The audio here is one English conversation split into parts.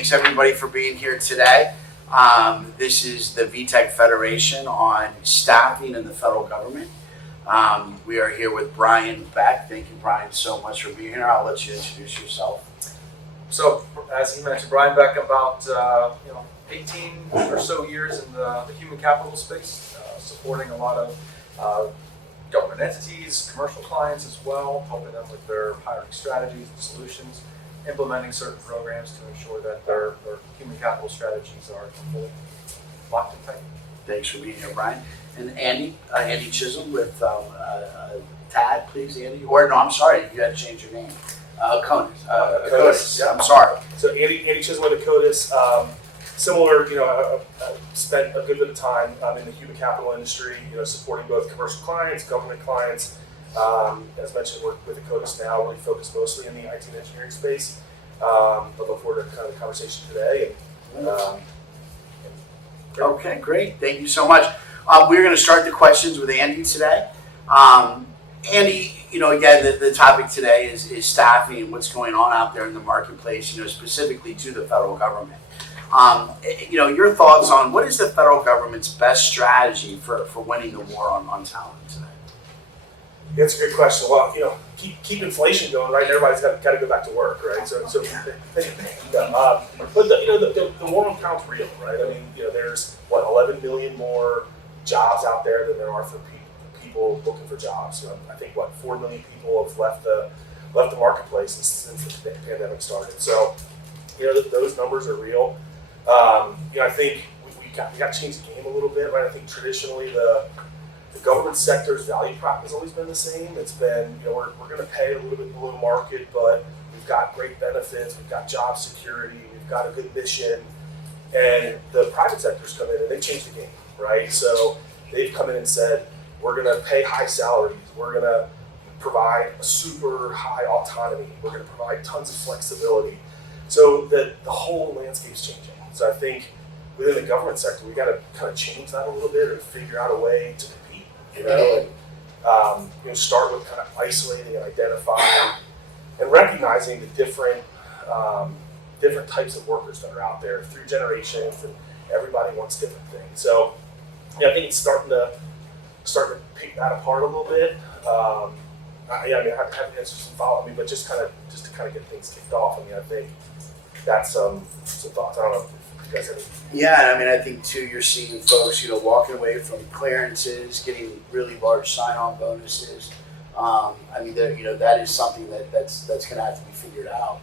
Thanks everybody for being here today. This is the vTech Federation on staffing in the federal government. We are here with Brian Beck. Thank you, Brian, so much for being here. I'll let you introduce yourself. So, as he mentioned, Brian Beck, about 18 or so years in the human capital space, supporting a lot of government entities, commercial clients as well, helping them with their hiring strategies and solutions, implementing certain programs to ensure that their human capital strategies are fully locked and tight. Thanks for being here, Brian. And Andy Chisholm with TAD, please, Andy. Or no, I'm sorry, you had to change your name. CODIS. Yeah. I'm sorry. So Andy Chisholm with CODIS. Similar, I spent a good bit of time in the human capital industry, supporting both commercial clients, government clients. As mentioned, work with the CODIS now, really focused mostly in the IT and engineering space. But look forward to kind of the conversation today. Okay, great. Thank you so much. We're going to start the questions with Andy today. Andy, again, the topic today is staffing and what's going on out there in the marketplace, specifically to the federal government. Your thoughts on what is the federal government's best strategy for winning the war on talent today? That's a good question. Well, keep inflation going, right? Everybody's got to go back to work, right? But the war on talent's real, right? I mean, there's 11 million more jobs out there than there are for people looking for jobs. I think 4 million people have left the marketplace since the pandemic started. So, those numbers are real. I think we got to change the game a little bit, right? I think traditionally the government sector's value prop has always been the same. It's been, we're going to pay a little bit below market, but we've got great benefits, we've got job security, we've got a good mission. And the private sector's come in and they changed the game, right? So they've come in and said, we're going to pay high salaries, we're going to provide a super high autonomy, we're going to provide tons of flexibility. So the whole landscape's changing. So I think within the government sector, we got to kind of change that a little bit and figure out a way to compete, and start with kind of isolating and identifying and recognizing the different types of workers that are out there through generations, and everybody wants different things. So I think it's starting to pick that apart a little bit. I have to answer some follow-up, but just to get things kicked off. I think that's some thoughts. I don't know if you guys have any. Yeah, I think too, you're seeing folks, walking away from clearances, getting really large sign-on bonuses. That is something that's going to have to be figured out.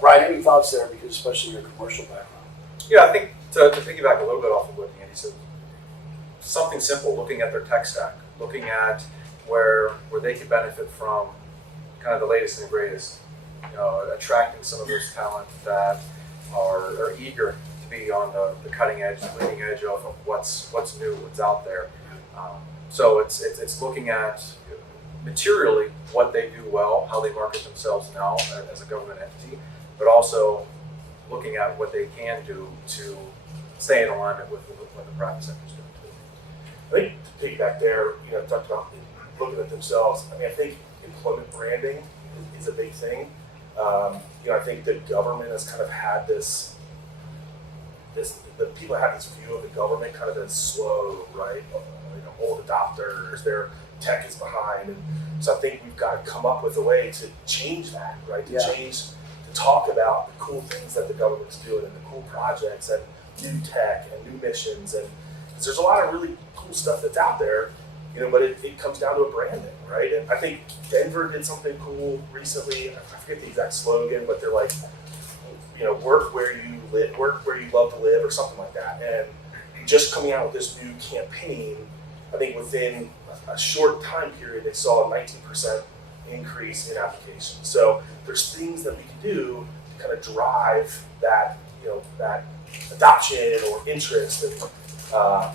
Brian, any thoughts there? Because especially your commercial background. Yeah, I think to piggyback a little bit off of what Andy said, something simple, looking at their tech stack, looking at where they could benefit from kind of the latest and the greatest, attracting some of those talent that are eager to be on the cutting edge, leading edge of what's new, what's out there. So it's looking at materially what they do well, how they market themselves now as a government entity, but also looking at what they can do to stay in alignment with what the private sector is doing too. I think to piggyback there, talked about looking at themselves. I think employment branding is a big thing. I think the government has kind of had the people have this view of the government kind of as slow, right? Old adopters, their tech is behind. And so I think we've got to come up with a way to change that, right? To talk about the cool things that the government's doing and the cool projects and new tech and new missions. And because there's a lot of really cool stuff that's out there, but it comes down to a branding, right? And I think Denver did something cool recently. I forget the exact slogan, but they're like, work where you live, work where you love to live, or something like that. And just coming out with this new campaign, I think within a short time period, they saw a 19% increase in applications. So there's things that we can do to kind of drive that, that adoption or interest. And I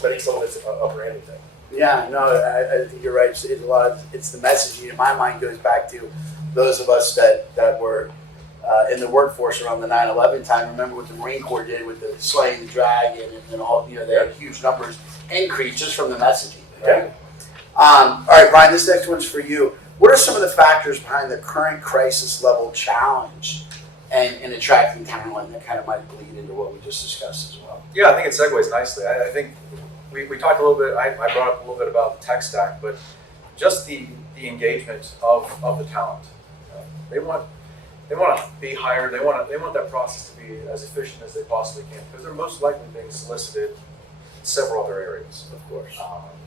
think some of it's a branding thing. Yeah, no, I think you're right. It's the messaging. In my mind, goes back to those of us that were in the workforce around the 9/11 time. Remember what the Marine Corps did with the slaying the dragon and all. They had huge numbers increase just from the messaging. Right? All right, Brian. This next one's for you. What are some of the factors behind the current crisis level challenge and attracting talent that kind of might bleed into what we just discussed as well. Yeah, I think it segues nicely. I think we talked a little bit, I brought up a little bit about the tech stack, but just the engagement of the talent. They want to be hired. They want that process to be as efficient as they possibly can, because they're most likely being solicited in several other areas. Of course.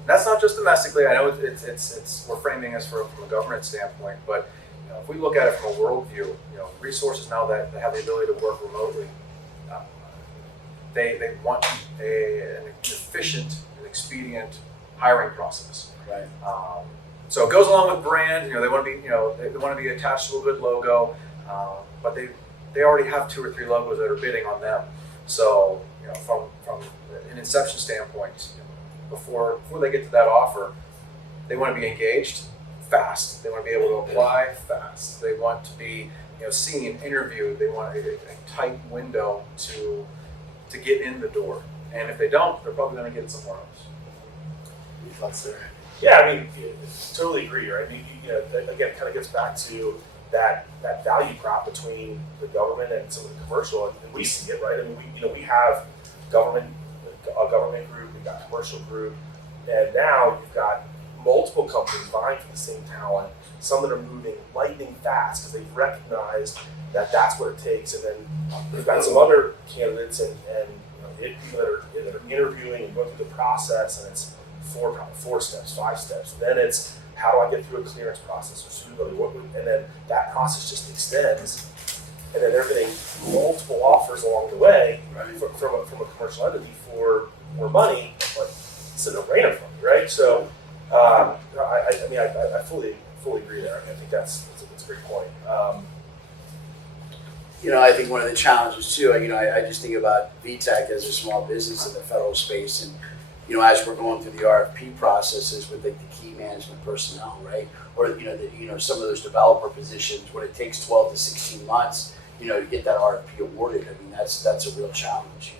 That's not just domestically. I know it's we're framing this from a government standpoint, but if we look at it from a worldview, resources now that have the ability to work remotely, they want an efficient and expedient hiring process. Right. So it goes along with brand. They want to be they want to be attached to a good logo, but they already have 2 or 3 logos that are bidding on them. So from an inception standpoint, before they get to that offer, they want to be engaged fast. They want to be able to apply fast. They want to be seen, interviewed. They want a tight window to get in the door. And if they don't, they're probably going to get it somewhere else. Any thoughts there? Yeah, I mean, totally agree, right? I mean, again, it kind of gets back to that value prop between the government and some of the commercial, and we see it, right? I mean, we have a government group, we've got commercial group, and now you've got multiple companies vying for the same talent. Some that are moving lightning fast because they've recognized that that's what it takes, and then we've got some other candidates and people that are interviewing and going through the process, and it's 4 steps, 5 steps. Then it's how do I get through a clearance process or suitability, and then that process just extends, and then they're getting multiple offers along the way from a commercial entity for more money. But it's a no-brainer for me, right? So I fully agree there. I think that's a great point. I think one of the challenges too, I just think about vTech as a small business in the federal space, and as we're going through the RFP processes with the key management personnel, right? Or some of those developer positions, when it takes 12 to 16 months, to get that RFP awarded. I mean, that's a real challenge.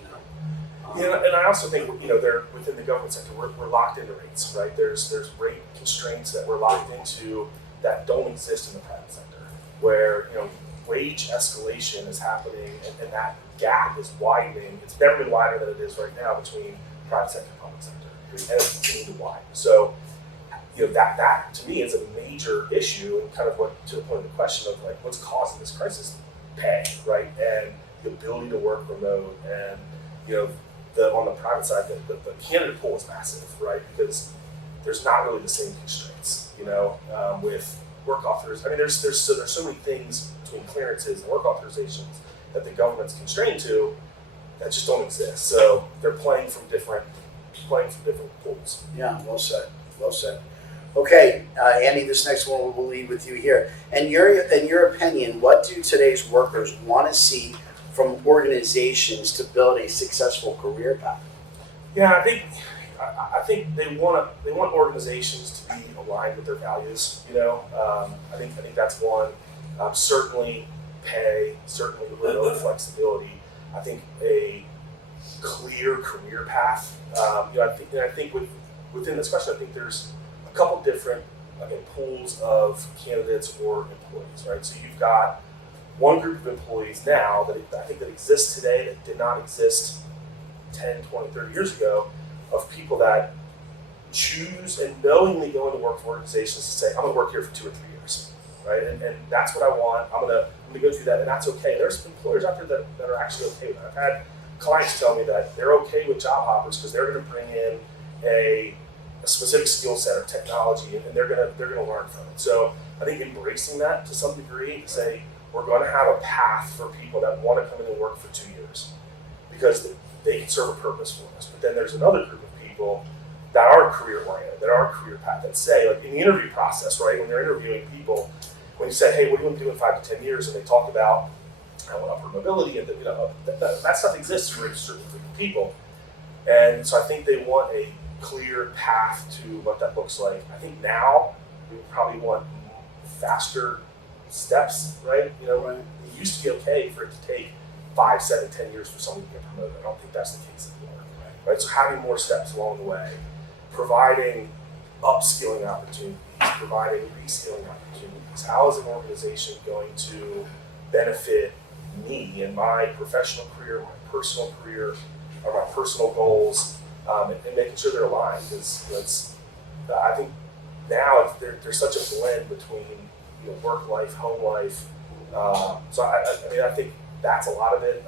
And I also think they're within the government sector. We're locked into rates, right? There's rate constraints that we're locked into that don't exist in the private sector, where wage escalation is happening, and that gap is widening. It's never been wider than it is right now between private sector and public sector, and it's continuing to widen. So, that to me is a major issue, and kind of to the point of the question of like what's causing this crisis: pay, right, and the ability to work remote, and on the private side, the candidate pool is massive, right, because there's not really the same constraints, with work authors. I mean, there's so many things between clearances and work authorizations that the government's constrained to that just don't exist. So they're playing from different pools. Yeah, well said. Well said. Okay, Andy, this next one will lead with you here. In your opinion, what do today's workers want to see from organizations to build a successful career path? Yeah, I think they want organizations to be aligned with their values. I think that's one. Certainly pay, certainly remote flexibility. I think a clear career path. I think within this question, I think there's a couple different pools of candidates or employees, right? So you've got one group of employees now that I think that exists today that did not exist 10, 20, 30 years ago, of people that choose and knowingly go into work for organizations to say, I'm going to work here for 2 or 3 years, right? And that's what I want. I'm going to go through that, and that's okay. There's employers out there that are actually okay with that. I've had clients tell me that they're okay with job hoppers because they're going to bring in a specific skill set or technology, and they're going to learn from it. So I think embracing that to some degree, to say we're going to have a path for people that want to come in and work for 2 years because they can serve a purpose for us. But then there's another group of people that are career oriented, that are career path, that say, like in the interview process, right? When they're interviewing people, when you say, hey, what do you want to do in 5 to 10 years? And they talk about, I want upward mobility, and that stuff exists for a certain group of people. And so I think they want a clear path to what that looks like. I think now we probably want faster steps, right? It used to be okay for it to take 5, 7, 10 years for someone to get promoted. I don't think that's the case anymore, right? So having more steps along the way, providing upskilling opportunities, providing reskilling opportunities. How is an organization going to benefit me and my professional career, my personal career, or my personal goals, and making sure they're aligned. Because I think now there's such a blend between work life, home life. So I think that's a lot of it.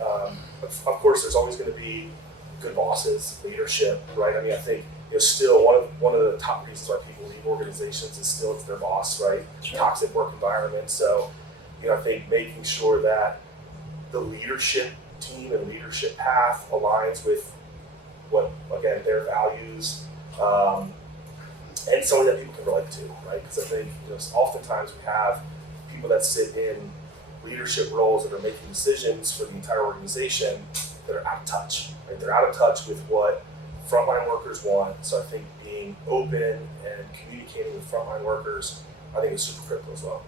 But of course, there's always going to be good bosses, leadership, right? I think still one of the top reasons why people leave organizations is still it's their boss, right? Sure. Toxic work environment. So I think making sure that the leadership team and leadership path aligns with what, again, their values, and something that people can relate to, right? Because I think oftentimes we have people that sit in leadership roles that are making decisions for the entire organization that are out of touch, right? They're out of touch with what frontline workers want. So I think being open and communicating with frontline workers, I think is super critical as well.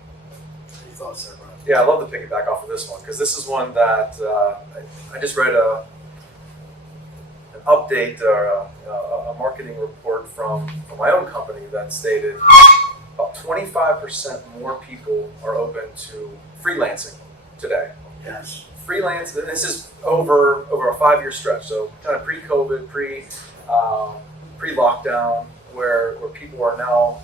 Any thoughts there, Brian? Yeah, I love to piggyback off of this one because this is one that I just read an update or a marketing report from my own company that stated about 25% more people are open to freelancing today. Yes. Freelance, and this is over a 5-year stretch, so kind of pre-COVID, pre-lockdown, where people are now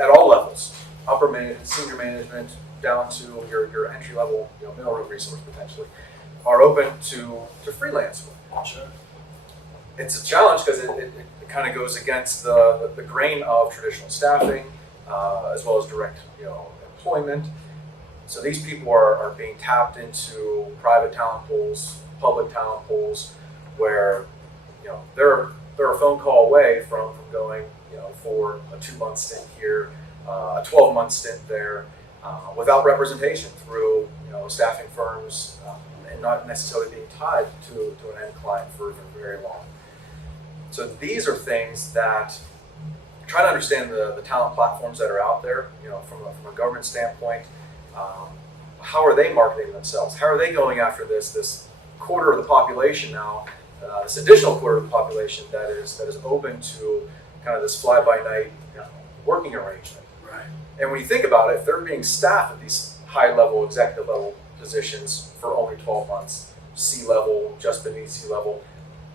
at all levels, upper management, senior management, down to your entry level, mailroom resource potentially, are open to freelance. Sure. It's a challenge because it kind of goes against the grain of traditional staffing, as well as direct employment. So these people are being tapped into private talent pools, public talent pools, where they're a phone call away from going for a 2-month stint here, a 12-month stint there, without representation through staffing firms, and not necessarily being tied to an end client for very long. So these are things that try to understand the talent platforms that are out there, from a government standpoint. How are they marketing themselves? How are they going after this quarter of the population now, this additional quarter of the population that is open to kind of this fly-by-night working arrangement? Right. And when you think about it, if they're being staffed at these high-level, executive-level positions for only 12 months, C-level, just beneath C-level,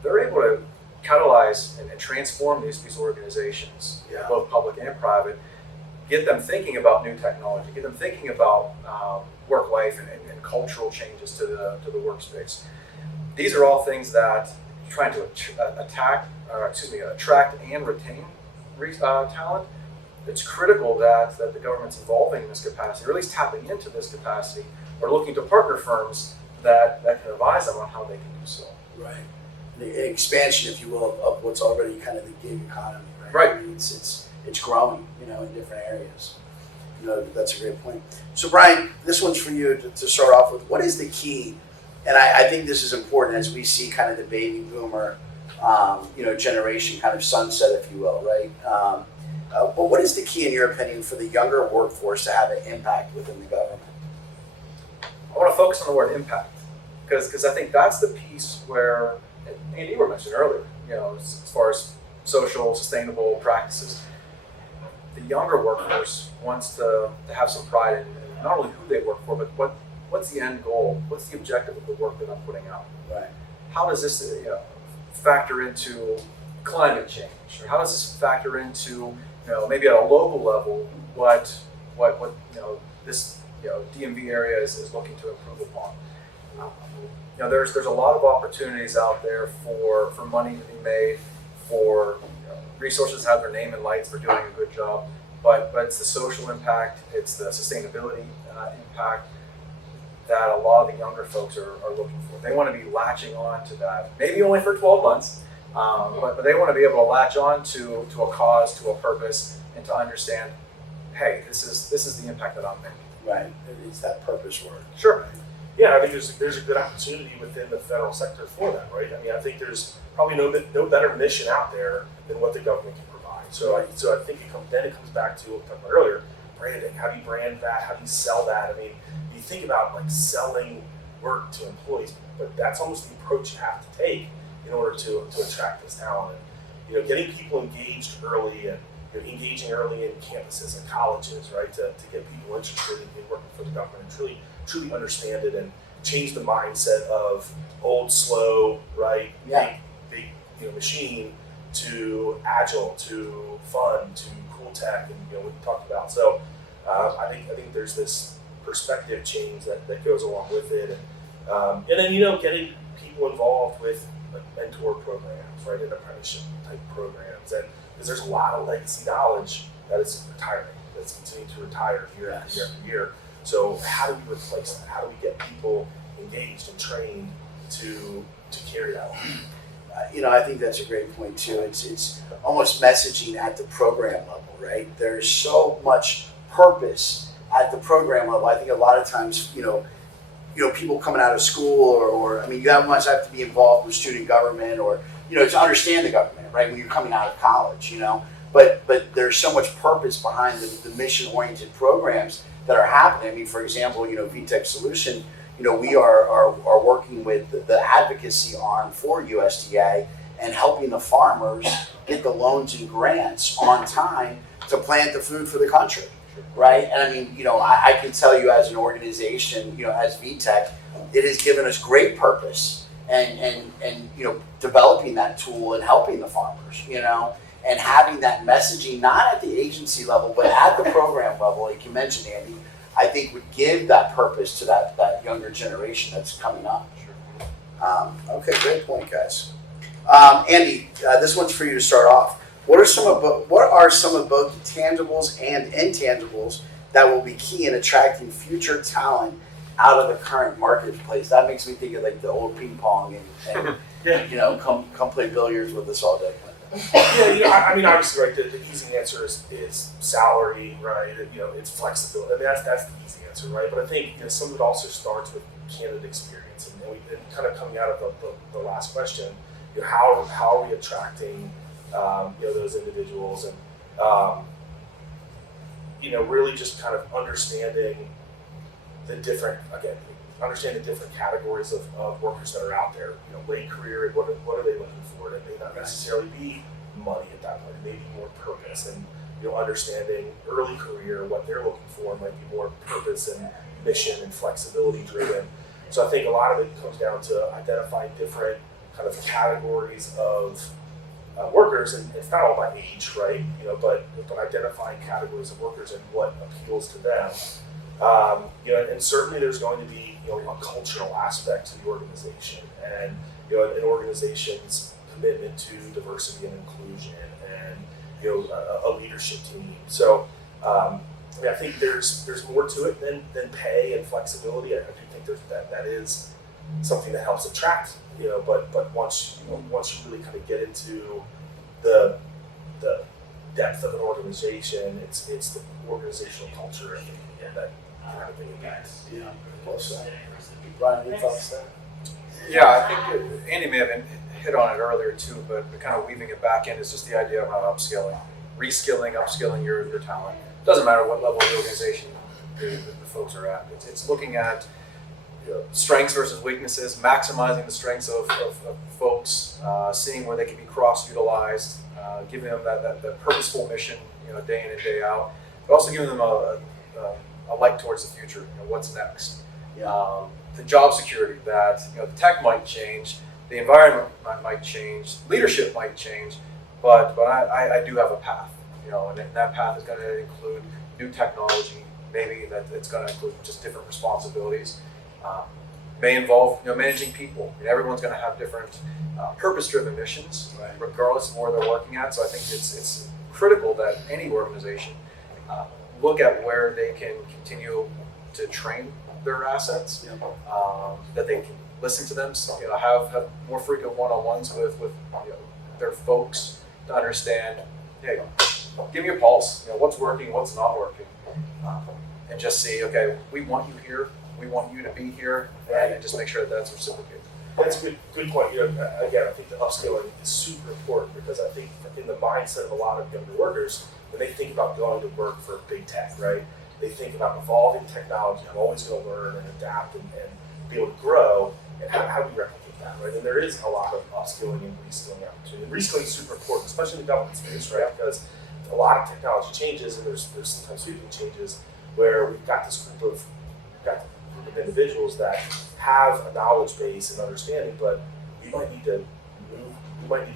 they're able to catalyze and transform these organizations, Yeah. both public and private, get them thinking about new technology, get them thinking about work life and cultural changes to the workspace. These are all things that trying to attract and retain talent. It's critical that the government's evolving in this capacity, or at least tapping into this capacity, or looking to partner firms that can advise them on how they can do so. Right. The expansion, if you will, of what's already kind of the gig economy, right? Right. I mean, it's growing, in different areas. That's a great point. So, Brian, this one's for you to start off with. What is the key? And I think this is important as we see kind of the baby boomer, generation kind of sunset, if you will, right? But what is the key, in your opinion, for the younger workforce to have an impact within the government? I want to focus on the word impact because I think that's the piece where, and Andy, you were mentioned earlier, as far as social, sustainable practices, the younger workforce wants to have some pride in not only who they work for, but what's the end goal? What's the objective of the work that I'm putting out? Right. How does this factor into climate change? Or how does this factor into maybe at a local level what this DMV area is looking to improve upon? There's a lot of opportunities out there for money to be made, for resources to have their name in lights for doing a good job, but it's the social impact, it's the sustainability impact that a lot of the younger folks are looking for. They want to be latching on to that, maybe only for 12 months, but they want to be able to latch on to a cause, to a purpose, and to understand, hey, this is the impact that I'm making. Right. It's that purpose work. Sure. Right? Yeah, I think there's a good opportunity within the federal sector for that, right? I mean, I think there's probably no better mission out there than what the government can provide. So I think it comes back to what we talked about earlier, branding. How do you brand that? How do you sell that? I mean, you think about like selling work to employees, but that's almost the approach you have to take in order to attract this talent. And, getting people engaged early and engaging early in campuses and colleges, right, to get people interested in working for the government and truly understand it and change the mindset of old, slow, right, Yeah. big machine to agile, to fun, to cool tech, and what we talked about. So I think there's this perspective change that goes along with it, and then getting people involved with like mentor programs, right, and apprenticeship type programs, and because there's a lot of legacy knowledge that is retiring, that's continuing to retire year after year after year. So how do we replace that? How do we get people engaged and trained to carry that on? I think that's a great point too. It's almost messaging at the program level, right? There's so much purpose at the program level. I think a lot of times, people coming out of school or you must have to be involved with student government or, to understand the government, right? When you're coming out of college, but there's so much purpose behind the mission-oriented programs that are happening. For example, vTech Solution, we are working with the advocacy arm for USDA and helping the farmers get the loans and grants on time to plant the food for the country, right? And I can tell you as an organization, as vTech, it has given us great purpose and developing that tool and helping the farmers, and having that messaging, not at the agency level, but at the program level, like you mentioned, Andy, I think would give that purpose to that younger generation that's coming up. Okay, great point, guys. Andy, this one's for you to start off. What are some of both the tangibles and intangibles that will be key in attracting future talent out of the current marketplace? That makes me think of like the old ping pong and come play billiards with us all day. Obviously, right. The easy answer is salary, right? It's flexibility. That's the easy answer, right? But I think some of it also starts with candidate experience, and kind of coming out of the last question, how are we attracting those individuals, and really just kind of understanding the different categories of workers that are out there. Late career, what are they looking for? It may not necessarily be money at that point. It may be more purpose, and understanding early career what they're looking for might be more purpose and mission and flexibility driven. So I think a lot of it comes down to identifying different kind of categories of workers, and it's not all by age, right? But identifying categories of workers and what appeals to them. And certainly there's going to be a cultural aspect to the organization, and an organization's commitment to diversity and inclusion, and a leadership team. So I think there's more to it than pay and flexibility. I do think that is something that helps attract. But once you really kind of get into the depth of an organization, it's the organizational culture and that kind of thing. Yeah, well said. Brian, any thoughts there? Yeah, I think Andy may have hit on it earlier too, but kind of weaving it back in is just the idea around upskilling, reskilling, upskilling your talent. It doesn't matter what level of the organization the folks are at. It's looking at strengths versus weaknesses, maximizing the strengths of folks, seeing where they can be cross-utilized, giving them that purposeful mission, day in and day out, but also giving them a light towards the future. What's next? The job security that the tech might change, the environment might change, leadership might change, but I do have a path, and that path is going to include new technology. Maybe that it's going to include just different responsibilities. May involve managing people. Everyone's going to have different purpose-driven missions, right, regardless of where they're working at. So I think it's critical that any organization look at where they can continue to train their assets, that they can listen to them, have more frequent one-on-ones with their folks to understand, hey, give me a pulse, what's working, what's not working, and just see, okay, we want you here, we want you to be here, and just make sure that's reciprocated. That's a good point. Again, I think the upskilling is super important, because I think in the mindset of a lot of younger workers, when they think about going to work for big tech, right, they think about evolving technology. I'm always going to learn and adapt and be able to grow. And how do we replicate that, right? And there is a lot of upskilling and reskilling opportunity. And reskilling is super important, especially in the government space, right? Because a lot of technology changes, and there's sometimes sweeping changes where we've got this group of individuals that have a knowledge base and understanding, but we might need to completely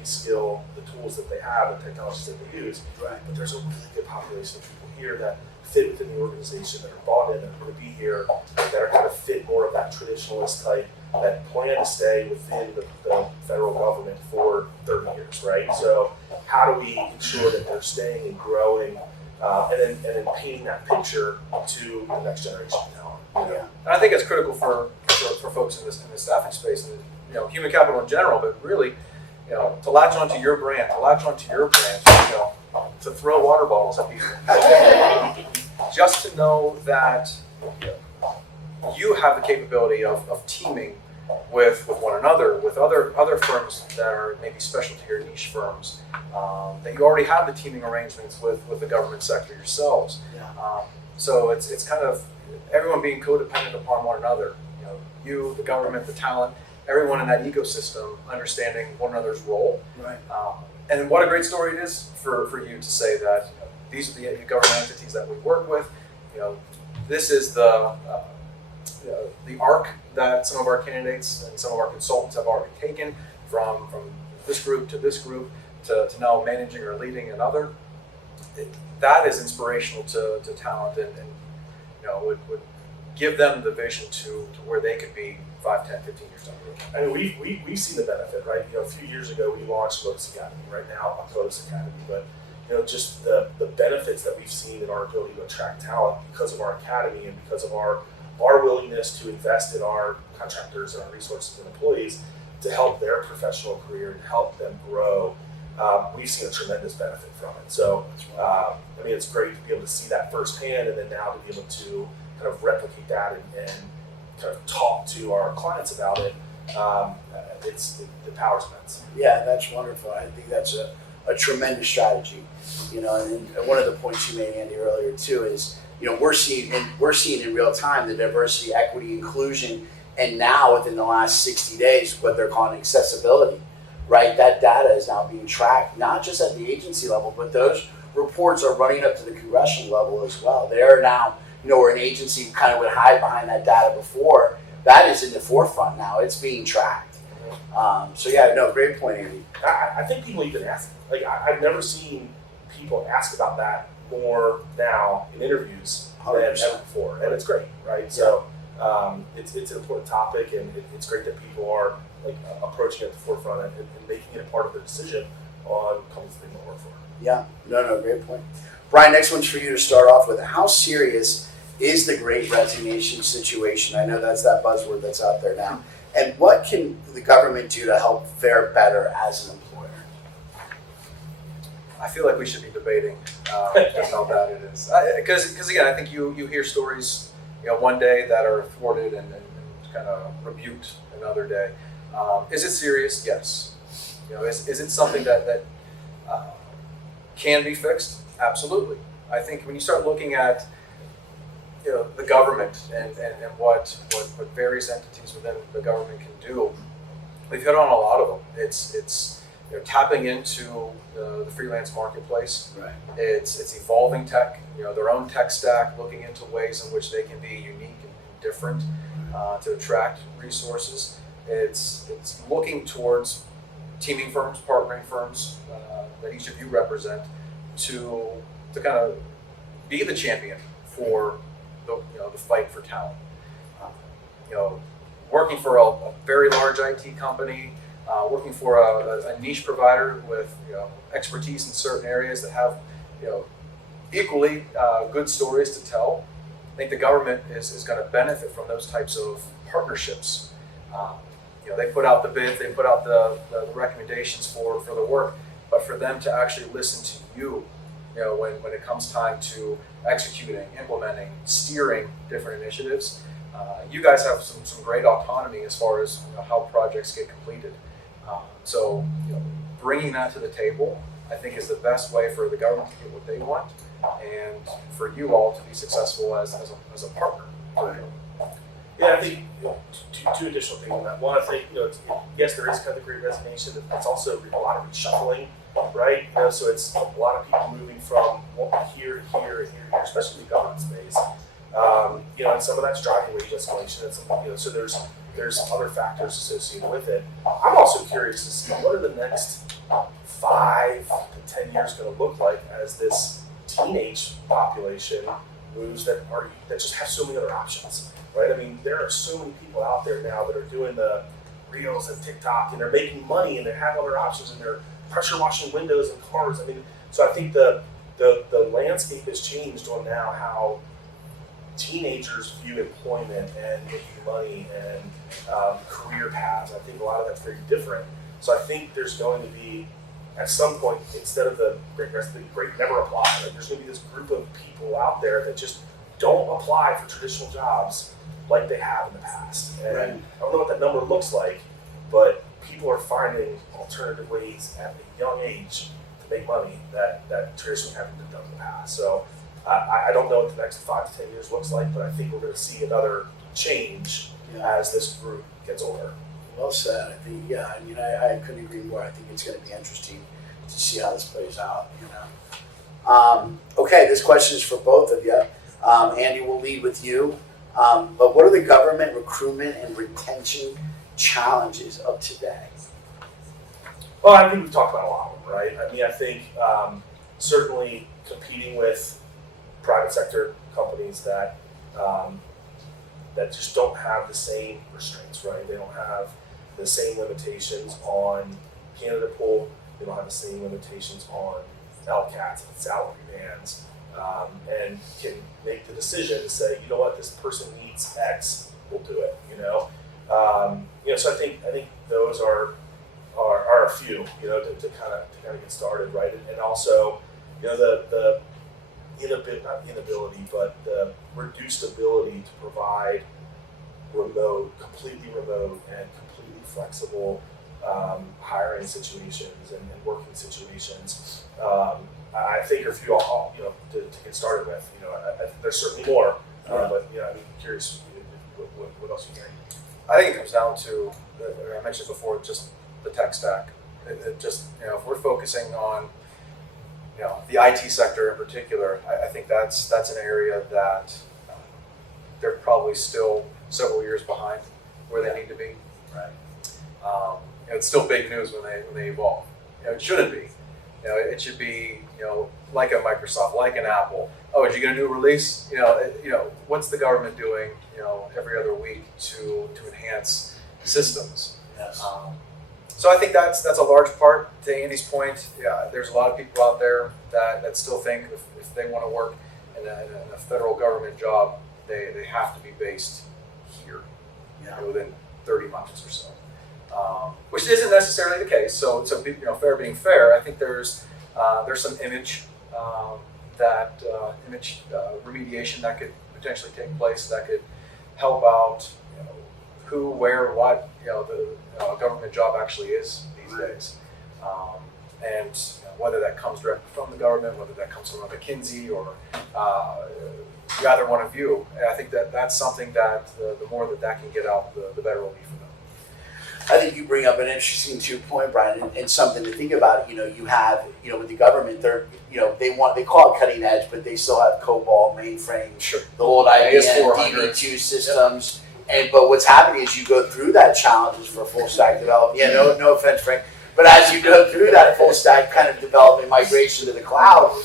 reskill the tools that they have and technologies that they use. Right. But there's a really good population of people here that fit within the organization, that are bought in, that are going to be here, that are kind of fit more of that traditionalist type, that plan to stay within the federal government for 30 years, right? So how do we ensure that they're staying and growing, and then painting that picture to the next generation of talent? Yeah. And I think it's critical for folks in the staffing space and human capital in general, but really to latch onto your brand, to latch onto your brand, to throw water bottles at people, just to know that you have the capability of teaming with one another, with other firms that are maybe specialty or niche firms, that you already have the teaming arrangements with the government sector yourselves. Yeah. So it's kind of everyone being codependent upon one another. You, the government, the talent, everyone in that ecosystem understanding one another's role. Right. And what a great story it is for you to say that these are the government entities that we work with. This is the arc that some of our candidates and some of our consultants have already taken from this group to this group to now managing or leading another. That is inspirational to talent and would give them the vision to where they could be 5, 10, 15 years down the road. I mean, we've seen the benefit, right? A few years ago we launched Lotus Academy. Right now, Lotus Academy, but just the benefits that we've seen in our ability to attract talent because of our academy and because of our willingness to invest in our contractors and our resources and employees to help their professional career and help them grow. We've seen a tremendous benefit from it. So, it's great to be able to see that firsthand, and then now to be able to kind of replicate that and kind of talk to our clients about it. The power's immense. Yeah, that's wonderful. I think that's a tremendous strategy. And one of the points you made, Andy, earlier too is we're seeing in real time the diversity, equity, inclusion, and now within the last 60 days what they're calling accessibility. Right, that data is now being tracked not just at the agency level, but those reports are running up to the congressional level as well. They are now, where an agency kind of would hide behind that data before, that is in the forefront now. It's being tracked. Great point, Andy. I think people even ask. I've never seen people ask about that more now in interviews than 100%. ever before, and it's great, right? Yeah. So it's an important topic, and it's great that people are approaching it at the forefront and making it a part of their decision on companies they want to work for. Yeah, great point. Brian, next one's for you to start off with. How serious is the Great Resignation situation? I know that's that buzzword that's out there now. And what can the government do to help fare better as an employer? I feel like we should be debating just how bad it is. Because again, I think you hear stories, one day that are thwarted and kind of rebuked another day. Is it serious? Yes. Is it something that can be fixed? Absolutely. I think when you start looking at the government and what various entities within the government can do, we've hit on a lot of them. It's tapping into the freelance marketplace. Right. It's evolving tech, their own tech stack, looking into ways in which they can be unique and different to attract resources. It's looking towards teaming firms, partnering firms that each of you represent to kind of be the champion for the fight for talent. Working for a very large IT company, working for a niche provider with expertise in certain areas that have equally good stories to tell. I think the government is going to benefit from those types of partnerships. They put out the bid, they put out the recommendations for the work, but for them to actually listen to you, when it comes time to executing, implementing, steering different initiatives, you guys have some great autonomy as far as how projects get completed. So bringing that to the table, I think, is the best way for the government to get what they want, and for you all to be successful as a partner. Yeah, I think two additional things on that. One, I think yes, there is kind of the Great Resignation, but it's also a lot of reshuffling, right? So it's a lot of people moving from here to here and here to here, especially in the government space. And some of that's driving wage escalation, and some, so there's other factors associated with it. I'm also curious to see what are the next 5 to 10 years going to look like as this teenage population moves that just have so many other options, right? I mean, there are so many people out there now that are doing the Reels and TikTok, and they're making money, and they have other options, and they're pressure washing windows and cars. I mean, so I think the landscape has changed on now how teenagers view employment and making money and career paths. I think a lot of that's very different. So I think there's going to be, at some point, instead of the great recipe, great never apply, like there's going to be this group of people out there that just don't apply for traditional jobs like they have in the past. And Right. I don't know what that number looks like, but people are finding alternative ways at a young age to make money that traditionally haven't been done in the past. So I don't know what the next 5 to 10 years looks like, but I think we're going to see another change as this group gets older. Well said. I think, I couldn't agree more. I think it's going to be interesting to see how this plays out. Okay, this question is for both of you. Andy, we'll lead with you. But what are the government recruitment and retention challenges of today? Well, I think we've talked about a lot of them, right? I mean, I think certainly competing with private sector companies that just don't have the same restraints, right? They don't have the same limitations on candidate pool. They don't have the same limitations on LCATs and salary bands, and can make the decision to say, you know what, this person needs X, we'll do it. So I think those are a few, to kind of get started, right? And also, the not inability, but the reduced ability to provide completely remote and completely flexible hiring situations and working situations. I think are a few, to get started with. There's certainly more, but I'm curious what else you think. I think it comes down to, I mentioned before, just the tech stack. It just, if we're focusing on, the IT sector in particular, I think that's an area that they're probably still several years behind where they need to be. Right. It's still big news when they evolve. It shouldn't be. It should be, like a Microsoft, like an Apple. Oh, did you get a new release? What's the government doing, every other week to enhance systems? Yes. So I think that's a large part. To Andy's point, there's a lot of people out there that still think if they want to work in a federal government job, they have to be based here, within 30 miles or so, which isn't necessarily the case. So fair being fair, I think there's some image remediation that could potentially take place that could help out who, where, what a government job actually is these days, and whether that comes directly from the government, whether that comes from a McKinsey or either one of you. I think that's something that the more that can get out, the better it will be for them. I think you bring up an interesting point, Brian, and something to think about. You have, with the government, they call it cutting edge, but they still have COBOL mainframes, Sure. the old IBM AS400. DB2 systems. But what's happening is you go through that challenges for full stack development. No offense, Frank, but as you go through that full stack kind of development migration to the cloud,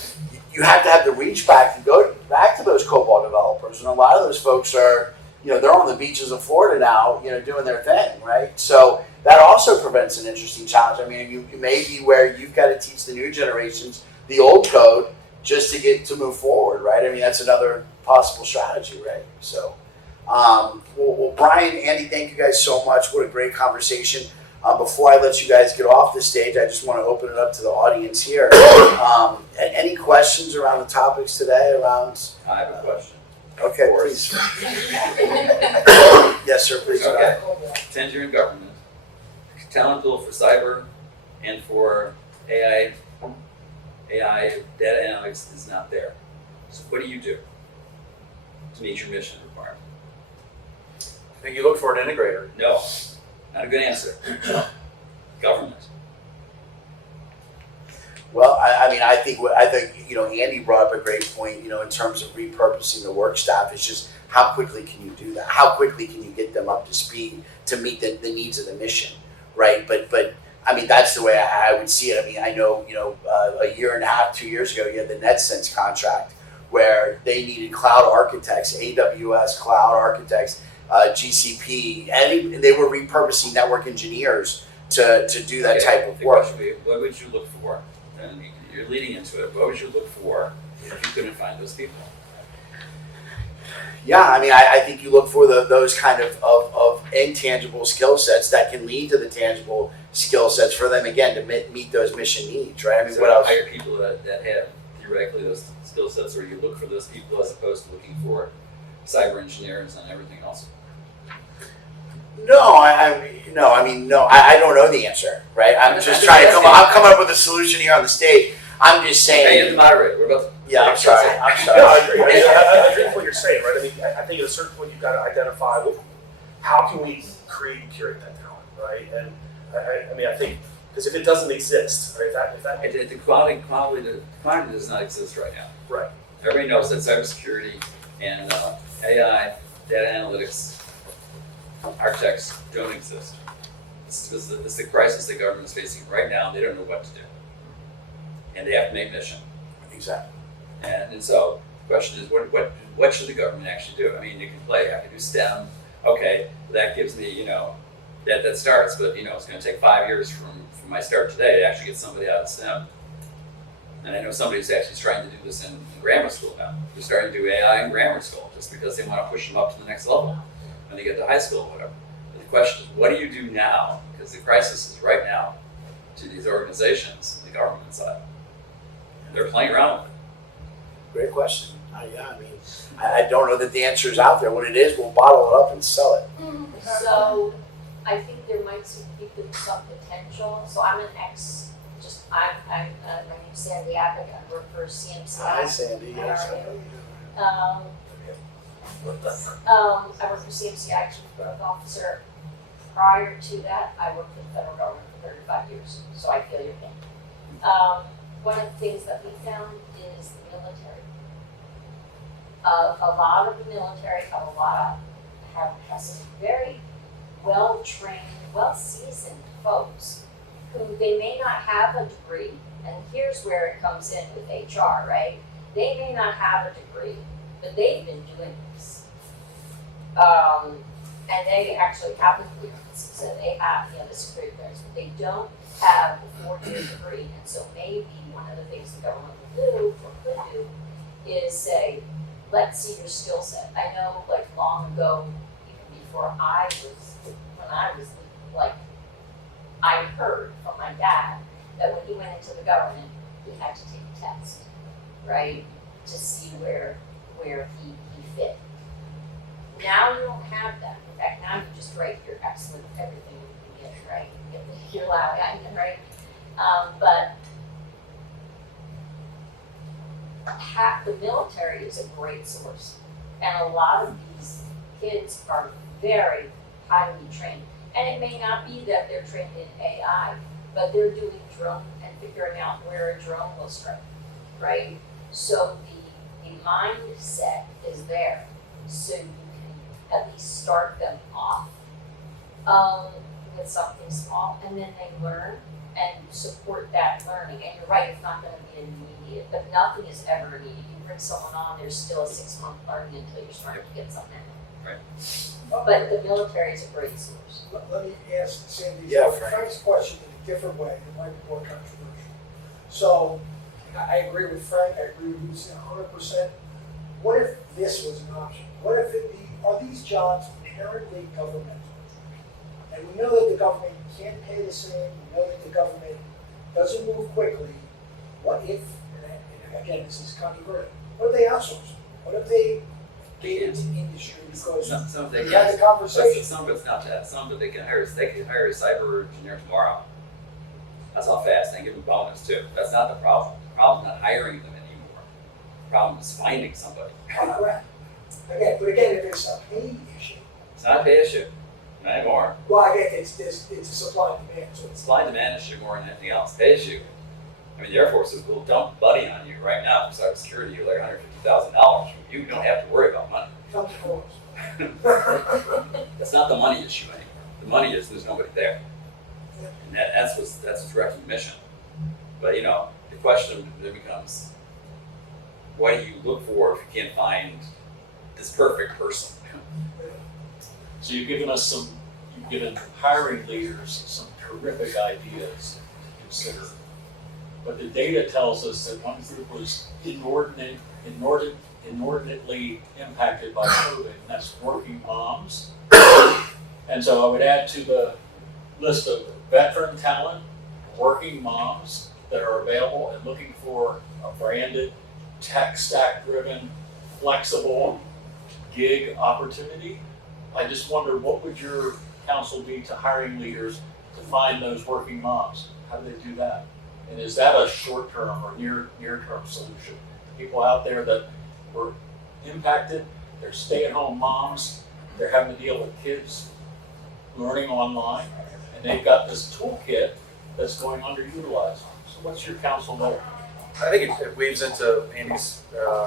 you have to have the reach back to go back to those COBOL developers, and a lot of those folks are, they're on the beaches of Florida now, doing their thing, right? So that also presents an interesting challenge. I mean, you may be where you've got to teach the new generations the old code just to get to move forward, right? I mean, that's another possible strategy, right? So. Well, Brian, Andy, thank you guys so much. What a great conversation. Before I let you guys get off the stage, I just want to open it up to the audience here. Any questions around the topics today? I have a question. Okay, please. Yes, sir, please. Okay. Tenure in government. Talent pool for cyber and for AI data analytics is not there. So what do you do to meet your mission requirement? I think you look for an integrator. No, not a good answer. Government. Well, I mean, I think Andy brought up a great point. In terms of repurposing the work staff, it's just how quickly can you do that? How quickly can you get them up to speed to meet the needs of the mission, right? But I mean, that's the way I would see it. I mean, I know a year and a half, 2 years ago, you had the NetSense contract where they needed cloud architects, AWS cloud architects, GCP, and they were repurposing network engineers to do that type of work. What would you look for? And you're leading into it. What would you look for if you couldn't find those people? Yeah, I mean, I think you look for those kind of intangible skill sets that can lead to the tangible skill sets for them, again, to meet those mission needs, right? I mean, So what else? hire people that have theoretically those skill sets, or you look for those people as opposed to looking for cyber engineers and everything else? No, I don't know the answer, right? I'm just trying to I'm coming up with a solution here on the stage. I'm just Hey, you're saying. the moderator. We're about to. Yeah, I'm sorry. I'm No, sorry. I agree. I agree with what you're saying, right? I mean, I think at a certain point you've got to identify how can we create and curate that talent, right? And I mean, I think because if it doesn't exist, right? If that The quantity does not exist right now. right. Everybody knows that cybersecurity and AI, data analytics, architects don't exist. This is the crisis the government is facing right now. They don't know what to do, and they have to make mission. Exactly. And so the question is, what should the government actually do? I mean, you can play. I can do STEM. Okay, that gives me that starts, but it's going to take 5 years from my start today to actually get somebody out of STEM. And I know somebody who's actually trying to do this in grammar school now. They're starting to do AI in grammar school just because they want to push them up to the next level when they get to high school or whatever. But the question is, what do you do now? Because the crisis is right now to these organizations, the government side. And they're playing around with it. Great question. Yeah, I mean, I don't know that the answer is out there. What it is, we'll bottle it up and sell it. So I think there might be some potential. So I'm an my name's Sandy Abbott. I work for CMCI. Hi, Sandy. How Yes, are I know you. I work for CMCI, Chief Growth Officer. Prior to that, I worked for the federal government for 35 years, so I feel your pain. One of the things that we found is the military. A lot of the military have some very well-trained, well-seasoned folks who they may not have a degree, and here's where it comes in with HR, right? They may not have a degree, but they've been doing this. And they actually have the clearance, so they have the security clearance, but they don't have a 4-year degree. And so maybe one of the things the government will do, or could do, is say, let's see your skill set. I know, like, long ago, even before when I was I heard from my dad that when he went into the government, he had to take a test, right, to see where he fit. Now you don't have that. In fact, now you just write your excellent everything you can get, right? You get your loud right? But the military is a great source, and a lot of these kids are very highly trained. And it may not be that they're trained in AI, but they're doing drone and figuring out where a drone will strike, right? So the mindset is there, so you can at least start them off with something small, and then they learn and support that learning. And you're right, it's not going to be immediate, but nothing is ever immediate. You bring someone on, there's still a 6-month learning until you're starting to get something out. Right. But the military is a great source. Let me ask Sandy Frank. Frank's question in a different way. It might be more controversial. So I agree with Frank. I agree with you 100%. What if this was an option? What if are these jobs inherently governmental? And we know that the government can't pay the same. We know that the government doesn't move quickly. What if, and again, this is controversial, what if they outsource? What if they get into industry because Some of they we had the conversation? Some of it's not that. Some of it they can hire a cyber engineer tomorrow. That's how fast. They give them a bonus too. That's not the problem. The problem is not hiring them anymore. The problem is finding somebody. Correct. Again, if it's a pay issue, It's not a pay issue. Not anymore. well, I get it's a supply and demand. So Supply and demand issue more than anything else. Pay issue. I mean, the Air Force will dump money on you right now for cybersecurity. You're like $150,000. You don't have to worry about money. Come to court. That's not the money issue anymore. The money is there's nobody there, and that's what's recognition. But you know, the question then becomes, what do you look for if you can't find this perfect person? So you've given hiring leaders some terrific ideas to consider. But the data tells us that one group was inordinately impacted by COVID, and that's working moms. And so I would add to the list of veteran talent, working moms that are available and looking for a branded, tech stack driven, flexible gig opportunity. I just wonder, what would your counsel be to hiring leaders to find those working moms? How do they do that? And is that a short-term or near-term solution? People out there that were impacted, they're stay-at-home moms, they're having to deal with kids learning online, and they've got this toolkit that's going underutilized. So what's your counsel there? I think it weaves into Andy's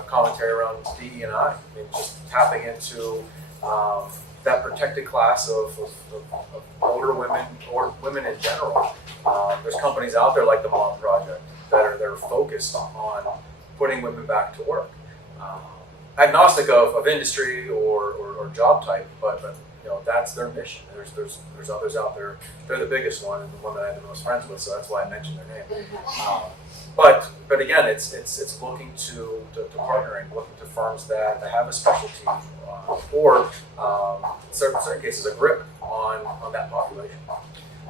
commentary around DE&I. I mean, just tapping into that protected class of older women or women in general. There's companies out there like the Mom Project that are focused on putting women back to work. Agnostic of industry or job type, but you know, that's their mission. There's others out there. They're the biggest one and the one that I have the most friends with, so that's why I mentioned their name. But again, it's looking to partnering, looking to firms that have a specialty or in certain cases a grip on that population.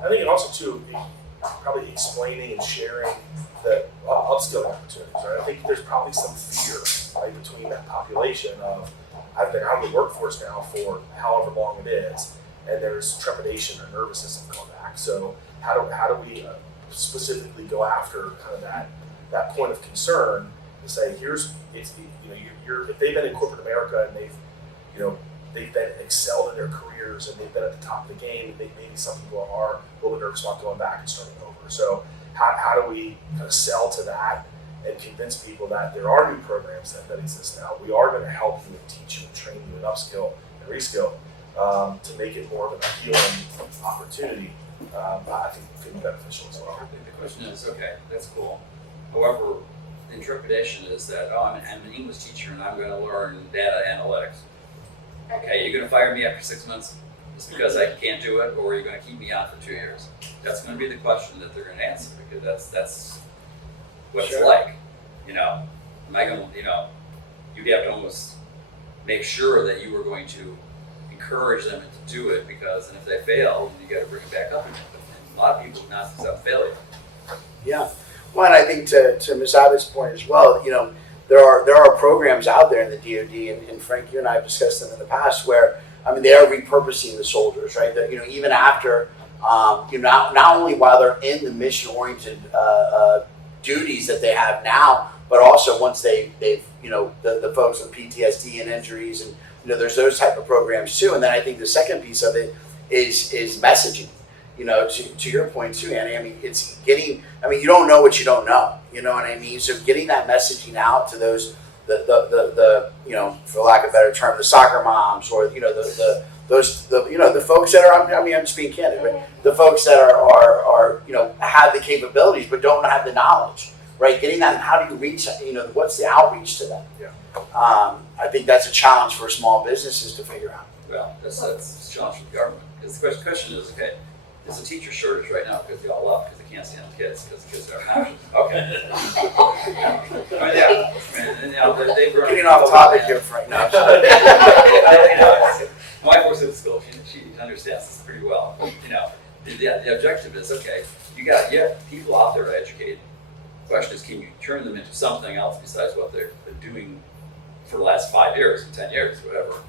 I think it also too, probably explaining and sharing the upskilling opportunities. Right? I think there's probably some fear right between that population of I've been out of the workforce now for however long it is, and there's trepidation or nervousness of going back. So how do we specifically go after kind of that point of concern to say if they've been in corporate America and they've been excelled in their careers and they've been at the top of the game, and maybe some people are a little bit nervous about going back and starting over. So how do we kind of sell to that and convince people that there are new programs that exist now? We are going to help you and teach you and train you and upskill and reskill to make it more of an appealing opportunity. I think could be beneficial as well. I think the question is, okay, that's cool. However, the interpretation is that, I'm an English teacher and I'm going to learn data analytics. Okay, you're going to fire me after 6 months just because I can't do it, or you're going to keep me on for 2 years? That's going to be the question that they're going to answer, because that's what it's like. You know, am I going to, you'd have to almost make sure that you were going to encourage them to do it, because if they fail, you got to bring it back up again. And a lot of people do not accept failure. Yeah. Well, and I think to Ms. Abbott's point as well, there are programs out there in the DoD, and Frank, you and I have discussed them in the past, where they are repurposing the soldiers, right? That even after, not only while they're in the mission-oriented duties that they have now, but also once they've the folks with PTSD and injuries, and there's those type of programs too. And then I think the second piece of it is messaging. To your point too, Annie. It's getting. You don't know what you don't know. You know what I mean? So getting that messaging out to those, the for lack of a better term, the soccer moms, or the folks that are. I'm just being candid, but the folks that are have the capabilities but don't have the knowledge, right? Getting that. How do you reach? What's the outreach to them? Yeah. I think that's a challenge for small businesses to figure out. Well, that's a challenge for the government. Because the question is, okay, there's a teacher shortage right now because they all left because they can't stand the kids because the kids are obnoxious. Okay. They've grown. Getting off topic here, Frank. No, my wife works at the school. She understands this pretty well. The objective is, okay, you have people out there to educate. The question is, can you turn them into something else besides what they're doing for the last 5 years, or 10 years, whatever?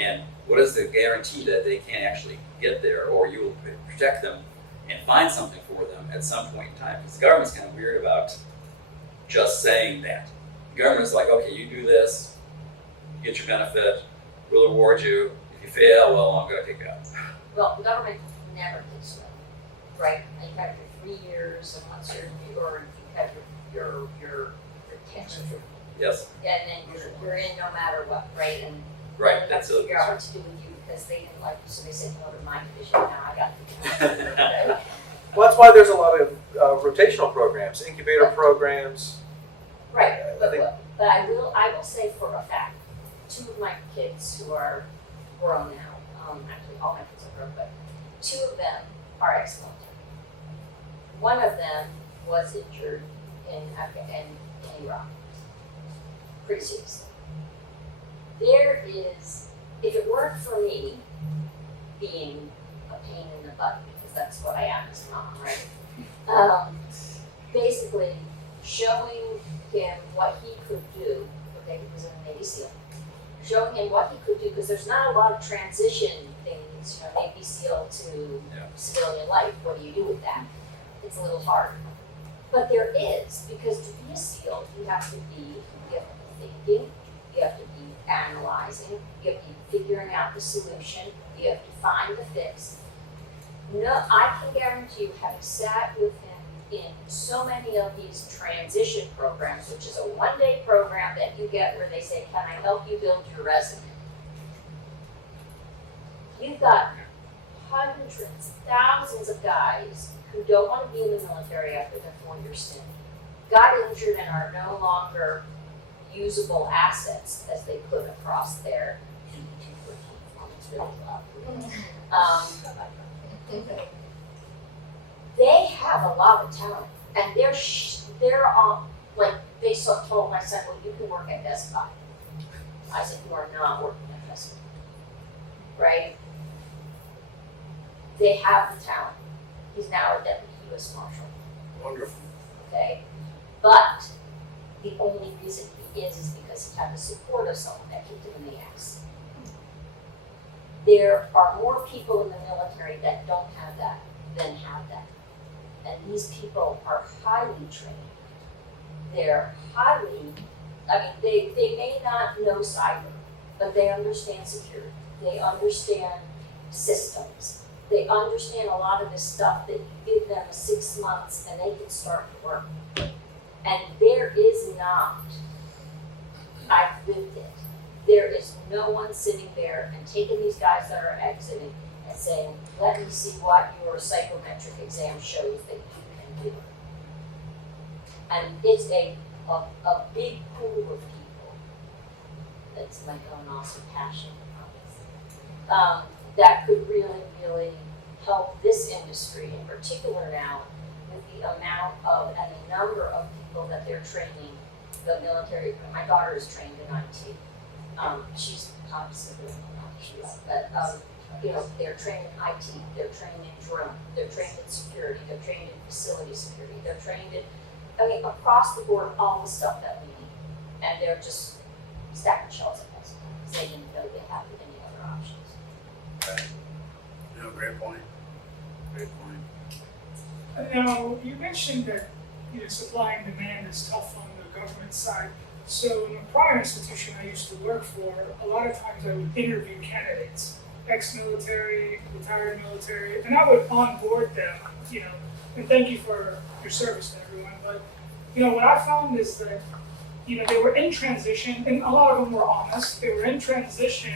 And what is the guarantee that they can't actually get there, or you will protect them and find something for them at some point in time? Because the government's kind of weird about just saying that. The government's like, okay, you do this, you get your benefit, we'll reward you. If you fail, well, I'm going to kick you out. Well, the government never did so, right? You have your 3 years of uncertainty, or have your retention. Yes, And then you're in no matter what, right? And right, then you have that's to a. figure out what to do with you because they didn't like you, so they said no to my division, now I got to. Well, that's why there's a lot of rotational programs, incubator programs. Right, I think- but I will say for a fact, two of my kids who are grown now, actually all my kids are grown, but two of them are ex-military. One of them was injured in Iraq, pretty seriously. There is, if it weren't for me being a pain in the butt, because that's what I am as a mom, right? Basically showing him what he could do, okay, he was in the Navy SEAL, showing him what he could do, because there's not a lot of transition things, Navy SEAL to Yeah. civilian life, what do you do with that? It's a little hard. But there is, because to be a SEAL, you have to be thinking, you have to be analyzing, you have to be figuring out the solution, you have to find the fix. No, I can guarantee you, having sat with him in so many of these transition programs, which is a one-day program that you get where they say, can I help you build your resume? You've got hundreds, thousands of guys who don't want to be in the military after their 4-year stint, got injured and are no longer usable assets as they put across their it's really loud. They have a lot of talent, and they're on, like, they told my son, well, you can work at Best Buy. I said, you are not working at Best Buy, right? They have the talent. He's now a deputy U.S. Marshal, Wonderful. okay? But the only reason he is because he had the support of someone that kicked him in the ass. There are more people in the military that don't have that than have that. And these people are highly trained. They're highly, they may not know cyber, but they understand security. They understand systems. They understand a lot of this stuff that you give them 6 months and they can start to work. And there is not, I've lived it, there is no one sitting there and taking these guys that are exiting and saying, let me see what your psychometric exam shows that you can do. And it's a big pool of people that's like an awesome passion that could really, really help this industry in particular now with the amount of and the number of people that they're training. The military, my daughter is trained in IT. She's obviously doing a lot, but they're trained in IT, they're trained in drone, they're trained in security, they're trained in facility security, they're trained in, across the board, all the stuff that we need. And they're just stacking shelves at us because they didn't know they had any other options. Great point. Great point. Now, you mentioned that supply and demand is tough on the government side. So in the prior institution I used to work for, a lot of times I would interview candidates, ex-military, retired military, and I would onboard them, and thank you for your service to everyone. But, what I found is that, they were in transition, and a lot of them were honest, they were in transition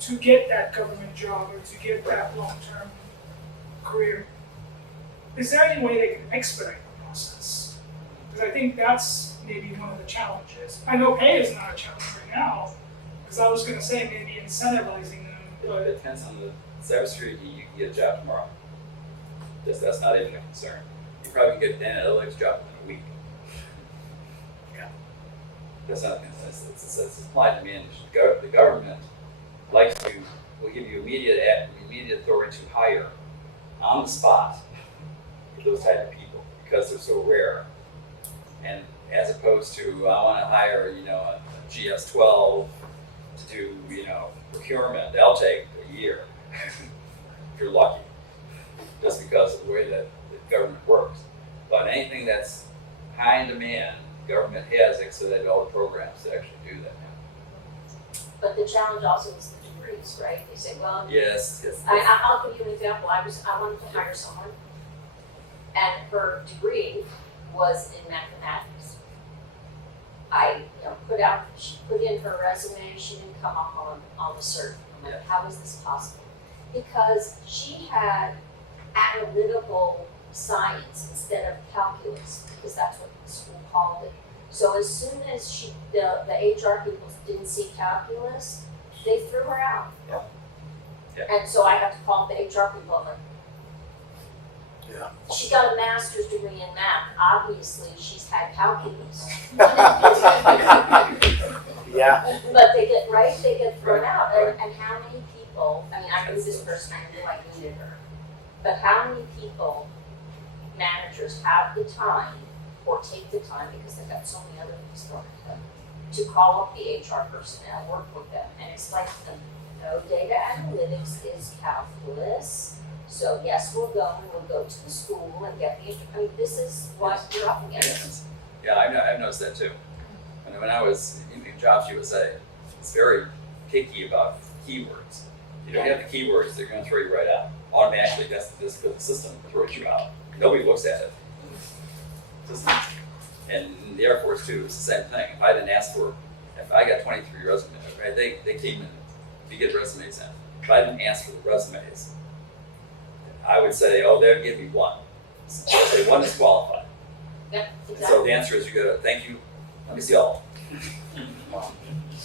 to get that government job or to get that long-term career. Is there any way they can expedite the process? Because I think that's maybe one of the challenges. I know pay is not a challenge right now, because I was going to say maybe incentivizing them, but It depends on the cybersecurity, you can get a job tomorrow. That's not even a concern. You probably can get an analytics job in a week. Yeah. That's not a concern, it's a supply and demand issue. The government will give you immediate authority to hire on the spot for those type of people because they're so rare. And as opposed to, I want to hire, a GS-12 to do, procurement, they'll take a year if you're lucky, just because of the way that the government works. But anything that's high in demand, government has accelerated all the programs to actually do that now. But the challenge also is the degrees, right? They say, well, Yes. I'll give you an example. I wanted to hire someone, and her degree was in mathematics. I, she put in her resume, she didn't come up on the cert. I'm like, how is this possible? Because she had analytical science instead of calculus, because that's what the school called it. So as soon as the HR people didn't see calculus, they threw her out. Yeah. And so I have to call the HR people, I'm like, Yeah. she got a master's degree in math, obviously she's had calculus. Yeah. But they get thrown out, and how many people, I mean, I knew this person, I knew I needed her, but how many people, managers have the time, or take the time, because they've got so many other things going on, to call up the HR personnel, work with them, and explain to them, no, data analytics is calculus, so yes, we'll go to the school and get the, I mean, this is what you're up against. Yeah, I've noticed that too. When I was in Jobs USA, it's very picky about keywords. You know, you have the keywords, they're going to throw you right out. Automatically, that's because the system throws you out. Nobody looks at it. System. And in the Air Force too, it's the same thing. If I got 23 resumes, right? They came in to get resumes in. If I didn't ask for the resumes, I would say, oh, they'd give me one. So I'd say one is qualified. Yep, And exactly. so the answer is you go, thank you, let me see all.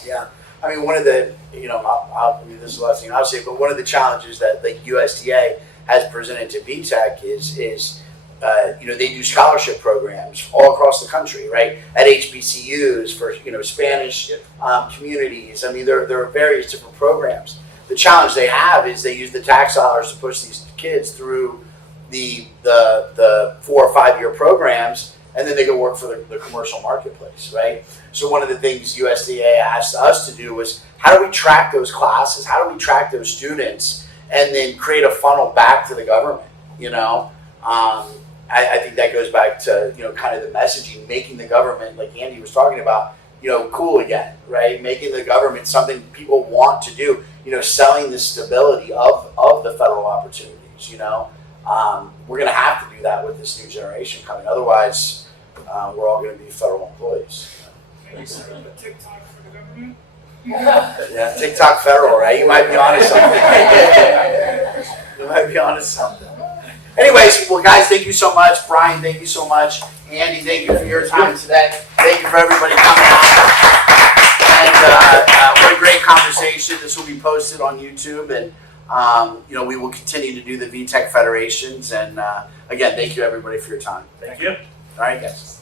Yeah, I mean, one of the, I mean, this is the last thing I'll say, but one of the challenges that the USDA has presented to vTech is they do scholarship programs all across the country, right? At HBCUs for, Spanish communities. I mean, there are various different programs. The challenge they have is they use the tax dollars to push these kids through the 4 or 5 year programs, and then they go work for the commercial marketplace, right? So one of the things USDA asked us to do was, how do we track those classes? How do we track those students, and then create a funnel back to the government? I think that goes back to kind of the messaging, making the government, like Andy was talking about, cool again, right? Making the government something people want to do. Selling the stability of the federal opportunities. We're going to have to do that with this new generation coming. Otherwise, we're all going to be federal employees. Maybe set up a TikTok for the government. Yeah, TikTok federal, right? You might be onto something. You might be onto something. Anyways, well, guys, thank you so much. Brian, thank you so much. Andy, thank you for your time today. Thank you for everybody coming out. And what a great conversation. This will be posted on YouTube, and we will continue to do the vTech Federations. And again, thank you everybody for your time. Thank you. All right, guys.